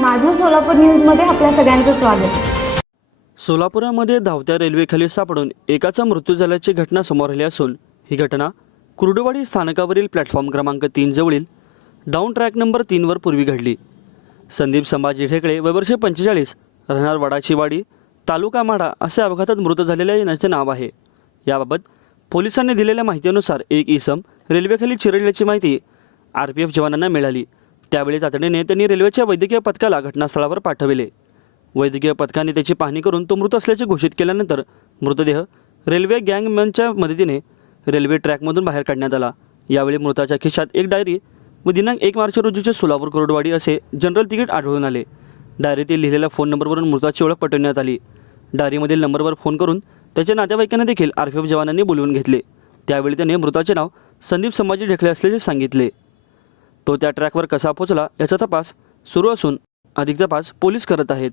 माझं सोलापूर न्यूजमध्ये आपल्या सगळ्यांचं स्वागत. सोलापुरामध्ये धावत्या रेल्वेखाली सापडून एकाचा मृत्यू झाल्याची घटना समोर आली असून ही घटना कुर्डुवाडी स्थानकावरील प्लॅटफॉर्म क्रमांक तीन जवळील डाऊन ट्रॅक नंबर तीनवर पूर्वी घडली. संदीप संभाजी ठेकळे वयवर्षे पंचेचाळीस राहणार वडाचीवाडी तालुका माढा असे अपघातात मृत झालेल्या याचे नाव आहे. याबाबत पोलिसांनी दिलेल्या माहितीनुसार एक इसम रेल्वेखाली चिरडल्याची माहिती आर पी एफ जवानांना मिळाली. त्यावेळी तातडीने त्यांनी रेल्वेच्या वैद्यकीय पथकाला घटनास्थळावर पाठविले. वैद्यकीय पथकाने त्याची पाहणी करून तो मृत असल्याचे घोषित केल्यानंतर मृतदेह रेल्वे गँगमॅनच्या मदतीने रेल्वे ट्रॅकमधून बाहेर काढण्यात आला. यावेळी मृताच्या खिशात एक डायरी व दिनांक एक मार्च रोजीचे सोलापूर कोरडवाडी असे जनरल तिकीट आढळून आले. डायरीतील लिहिलेल्या फोन नंबरवरून मृताची ओळख पटवण्यात आली. डायरीमधील नंबरवर फोन करून त्याच्या नातेवाईकांना देखील आर जवानांनी बोलवून घेतले. त्यावेळी त्याने मृताचे नाव संदीप संभाजी ढेकळे असल्याचे सांगितले. तो त्या ट्रॅकवर कसा पोचला याचा तपास सुरू असून अधिक तपास पोलीस करत आहेत.